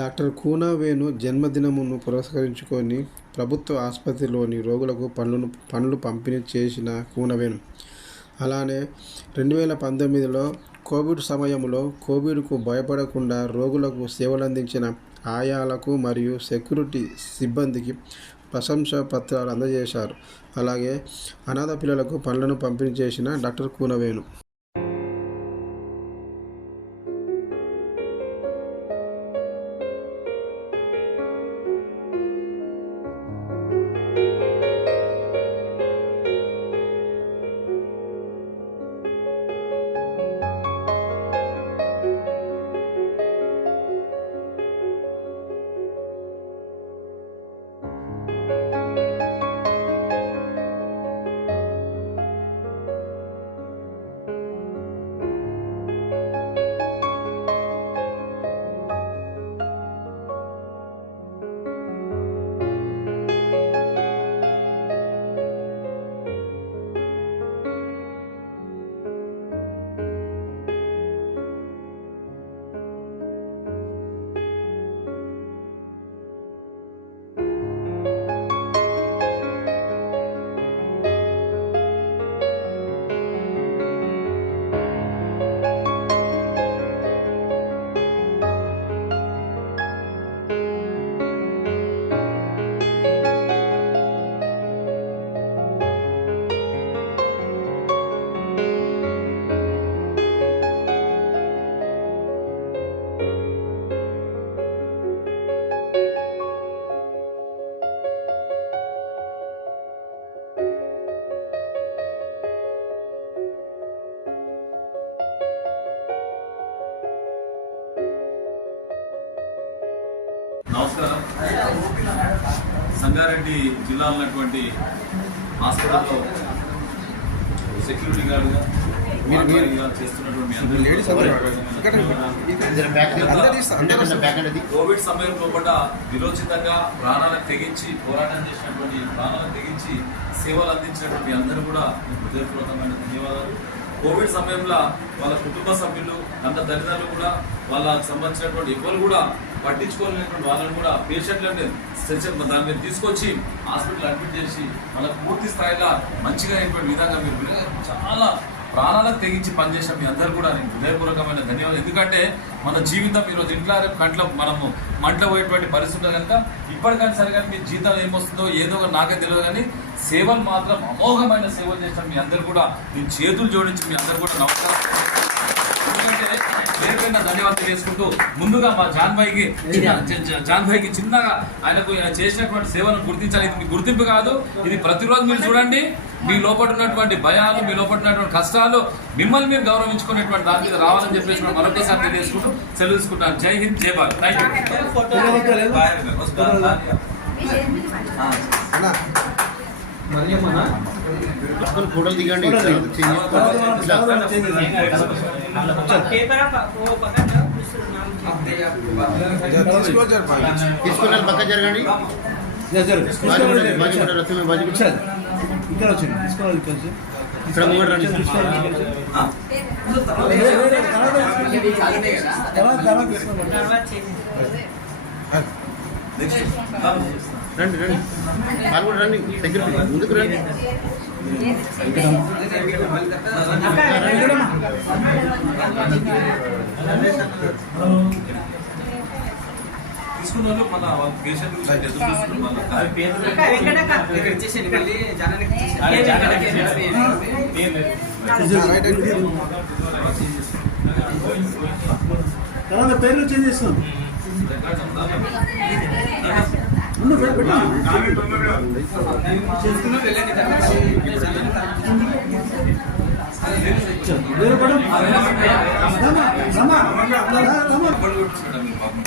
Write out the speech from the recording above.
Doctor Koonavenu జన్మదినమును పురస్కరించుకొని ప్రభుత్వ ఆసుపత్రిలోని రోగులకు పండ్లు పంపిణీ చేసిన కూనవేణు అలానే 2019లో కోవిడ్ సమయంలో కోవిడ్కు భయపడకుండా రోగులకు సేవలందించిన ఆయాలకు మరియు సెక్యూరిటీ సిబ్బందికి ప్రశంసా పత్రాలు అందజేశారు. అలాగే అనాథ పిల్లలకు పండ్లను పంపిణీ చేసిన డాక్టర్ కూనవేణు నమస్కారం. సంగారెడ్డి జిల్లాలో ఉన్నటువంటి హాస్పిటల్లో సెక్యూరిటీ గార్డుగా చేస్తున్నటువంటి కోవిడ్ సమయంలో కూడా విరోచితంగా ప్రాణాలకు తెగించి పోరాటం చేసినటువంటి ప్రాణాలకు తెగించి సేవలు అందించినటువంటి అందరూ కూడా హృదయపూర్వకమైన ధన్యవాదాలు. కోవిడ్ సమయంలో వాళ్ళ కుటుంబ సభ్యులు అన్న తల్లిదండ్రులు కూడా వాళ్ళకి సంబంధించినటువంటి ఎవరు కూడా పట్టించుకోలేనటువంటి వాళ్ళని కూడా పేషెంట్లను దాని మీద తీసుకొచ్చి హాస్పిటల్ అడ్మిట్ చేసి వాళ్ళకి పూర్తి స్థాయిలో మంచిగా అయినటువంటి విధంగా మీరు చాలా ప్రాణాలకు తెగించి పనిచేసిన మీ అందరూ కూడా నేను హృదయపూర్వకమైన ధన్యవాదాలు. ఎందుకంటే మన జీవితం ఈరోజు ఇంట్లో కంట్లో మనము మంటలో పోయేటువంటి పరిస్థితి కనుక ఇప్పటికైనా సరే కానీ మీ జీతం ఏమొస్తుందో ఏదో నాకే తెలియదు, కానీ సేవలు మాత్రం అమోఘమైన సేవలు చేసిన మీ అందరూ కూడా మీ చేతులు జోడించి మీ అందరూ కూడా నమస్కారం. ఎందుకంటే పేరుపైన ధన్యవాదాలు చేసుకుంటూ ముందుగా మా జాన్ భాయ్కి చిన్నగా ఆయనకు చేసినటువంటి సేవలను గుర్తించాలి. ఇది మీ గుర్తింపు కాదు, ఇది ప్రతిరోజు మీరు చూడండి. మీ లోపల ఉన్నటువంటి భయాలు, మీ లోపల ఉన్నటువంటి కష్టాలు మిమ్మల్ని మీరు గౌరవించుకునేటువంటి దాని మీద రావాలని చెప్పేసి మరొకసారి తెలియజేసుకుంటూ సెలవు తీసుకుంటాను. జై హింద్, జై భారత్. Thank you. ఫోటోలు దిగండి. తీసుకున్నారు పక్క జరగండి. ఇక్కడ వచ్చింది తీసుకోవాలి. ఇక్కడ ముంగడు రండి. రండి రండి వాళ్ళు కూడా రండి. సెక్యూరిటీ ముందుకు రండి. తీసుకున్నారు మన పేషెంట్ పేర్లు చేంజ్ చేస్తున్నాం. పాపం